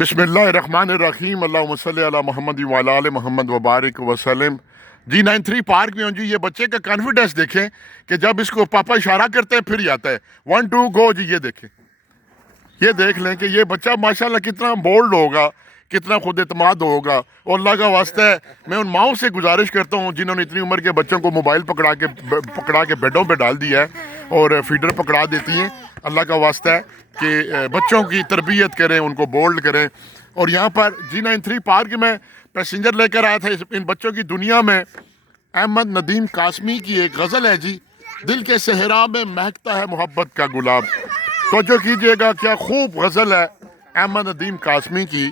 بسم اللہ الرحمن الرحیم، اللہم صلی علی محمد وعلی آل محمد وبارک وسلم۔ G93 پارک میں ہوں جی، یہ بچے کا کانفیڈنس دیکھیں کہ جب اس کو پاپا اشارہ کرتے ہیں پھر ہی آتا ہے 1 2 گو جی۔ یہ دیکھیں، یہ دیکھ لیں کہ یہ بچہ ماشاءاللہ کتنا بولڈ ہوگا، کتنا خود اعتماد ہوگا۔ اور اللہ کا واسطہ ہے، میں ان ماؤں سے گزارش کرتا ہوں جنہوں نے اتنی عمر کے بچوں کو موبائل پکڑا کے بیڈوں پہ ڈال دیا ہے اور فیڈر پکڑا دیتی ہیں، اللہ کا واسطہ ہے کہ بچوں کی تربیت کریں، ان کو بولڈ کریں۔ اور یہاں پر G93 پارک میں پیسنجر لے کر آیا تھا ان بچوں کی دنیا میں۔ احمد ندیم قاسمی کی ایک غزل ہے جی، دل کے صحرا میں مہکتا ہے محبت کا گلاب۔ توجہ کیجئے گا، کیا خوب غزل ہے احمد ندیم قاسمی کی۔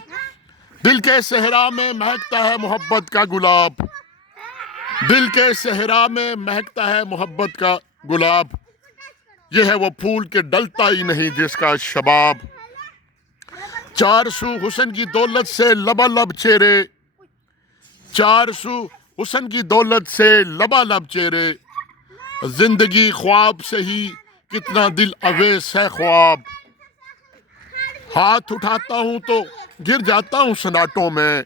دل کے صحرا میں مہکتا ہے محبت کا گلاب، دل کے صحرا میں مہکتا ہے محبت کا گلاب، یہ ہے وہ پھول کہ ڈلتا ہی نہیں جس کا شباب۔ چار سو حسن کی دولت سے لبالب چہرے، چار سو حسن کی دولت سے لبالب چہرے، زندگی خواب سے ہی کتنا دل اویس ہے خواب۔ ہاتھ اٹھاتا ہوں تو گر جاتا ہوں سناٹوں میں،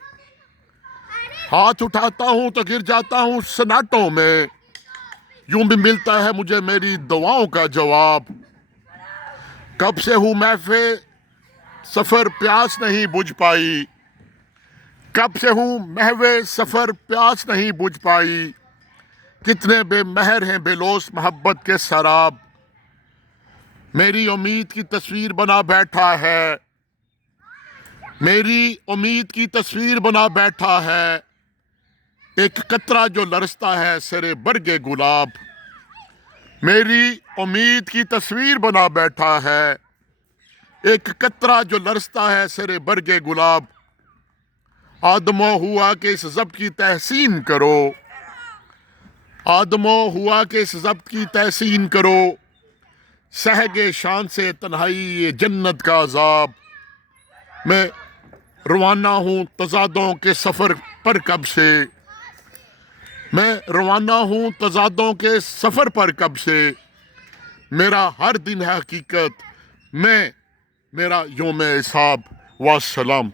ہاتھ اٹھاتا ہوں تو گر جاتا ہوں سناٹوں میں، یوں بھی ملتا ہے مجھے میری دعاؤں کا جواب۔ کب سے ہوں محفِ سفر پیاس نہیں بجھ پائی، کب سے ہوں محو سفر پیاس نہیں بجھ پائی، کتنے بے مہر ہیں بے لوث محبت کے سراب۔ میری امید کی تصویر بنا بیٹھا ہے، میری امید کی تصویر بنا بیٹھا ہے، ایک قطرہ جو لرزتا ہے سرے برگ گلاب۔ میری امید کی تصویر بنا بیٹھا ہے، ایک قطرہ جو لرزتا ہے سرے برگ گلاب۔ آدمو ہوا کہ اس ضبط کی تحسین کرو، آدمو ہوا کہ اس ضبط کی تحسین کرو، سہگے شان سے تنہائی یہ جنت کا عذاب۔ میں روانہ ہوں تضادوں کے سفر پر کب سے، میں روانہ ہوں تضادوں کے سفر پر کب سے، میرا ہر دن ہے حقیقت میں میرا یوم حساب۔ والسلام۔